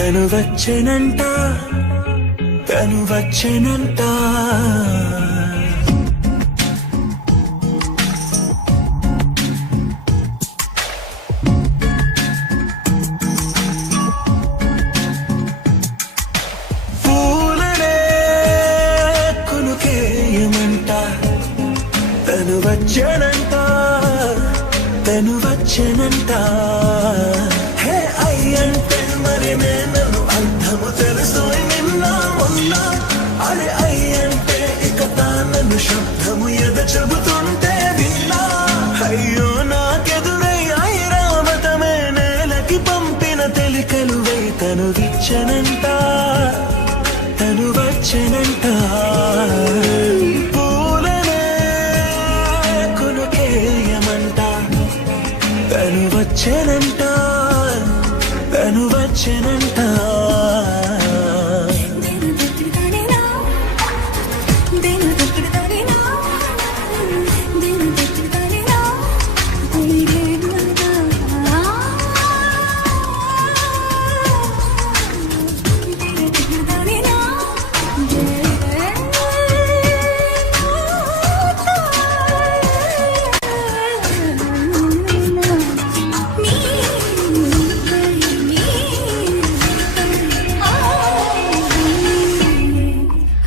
తను వచ్చెనంట తను వచ్చెనంట పూలనే కొనుకేయమంట తను వచ్చెనంట తను వచ్చెనంట హే అయ్యంటే మరి నేను అర్థము తెలుసు నిన్న మొన్న అరే అయ్యంటే ఇక తానను శబ్దము ఎద చెబుతుంటే విన్నా అయ్యో నాకెదురై ఐరావతమే నేలకి పంపిన తెలికలువై తను విచ్చనంట తను వచ్చెనంట పూలనే కొనుకేయమంట తను వచ్చెనంట తను వచ్చెనంట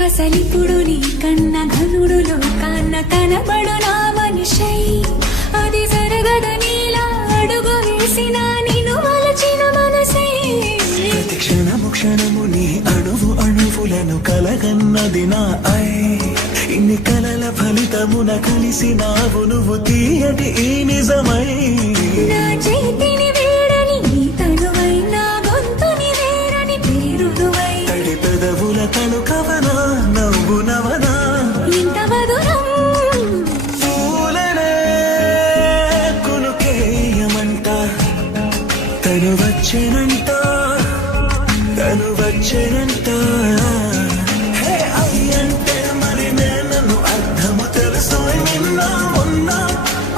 అసలిప్పుడు నీ కన్న ఘనుడులో కాన్న కనబడు నా మనిషై అది జరగదనిలా అడుగు వేసిన నిన్ను వలచిన మనసై ప్రతి క్షణము క్షణము నీ అణువు అణువులను కలగన్నది నా ఐ ఇన్ని కలల ఫలితమున కలిసి నావు నువ్వు తీయటి ఈ నిజమై నా చేతిని వేడని నీ తనువై నా గొంతుని వేరని పేరుదువై తడి పెదవుల తను కవనా నవ్వు నవనా ఇంత మధురం పూలనే కొనుకేయమంట తను వచ్చెనంట తను వచ్చెనంట హే అయ్యంటే మరి నేను అర్థము తెలుసు నిన్న మొన్న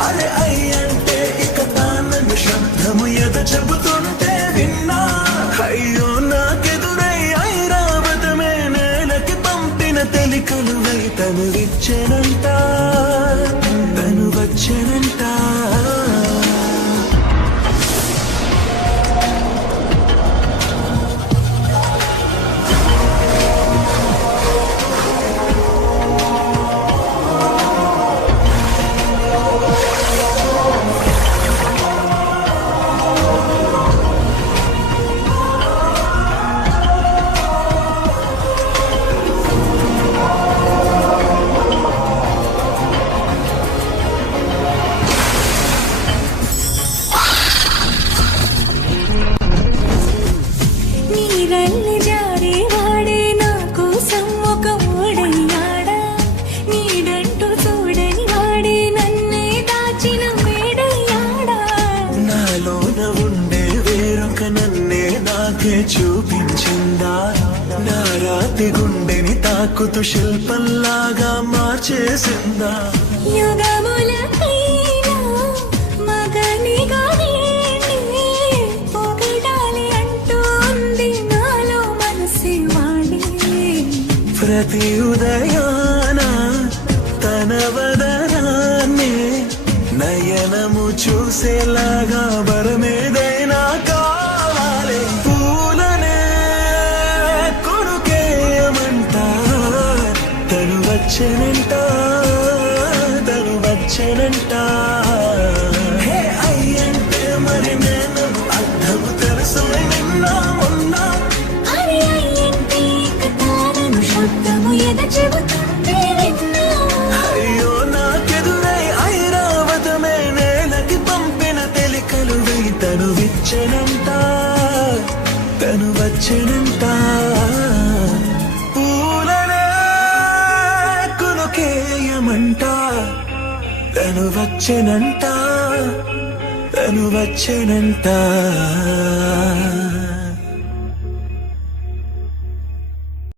అరే అయ్యంటే ఇక తానను శబ్దము ఎద చెబుతుంటే విన్నా అయ్యో నాకెదురై ఐరావతమే నేలకి పంపిన తెలికలువై తను విచ్చెనంట తను వచ్చెనంట నీరల్లి జారే వాడే నా కోసం ఒక ఓడయ్యాడా నీడంటూ చూడని వాడే నన్నే దాచిన మేడయ్యాడా నాలోన ఉండే వేరొక నన్నే నాకే చూపించిందా నా రాతి గుండెని తాకుతూ శిల్పంలాగా మార్చేసిందా యుగములకైనా మగనిగా నేనే పొగడాలి అంటూ ఉంది నాలో మనసే వాడే ప్రతి ఉదయాన తన వదనాన్నే నయనము చూసేలాగా వరమేదైనా కావాలి పూలనే కొనుకేయమంట తను వచ్చెనంట తను వచ్చెనంట హే అయ్యంటే మరి నేను అర్థము తెలుసు నిన్న మొన్న అరే అయ్యంటే ఇక తానను శబ్దము ఎద చెబుతుంటే విన్నా అయ్యో నాకెదురై ఐరావతమే నేలకి పంపిన తెలికలువై తను విచ్చెనంట తను వచ్చెనంట పూలనే కొనుకేయమంట తను వచ్చెనంట తను వచ్చెనంట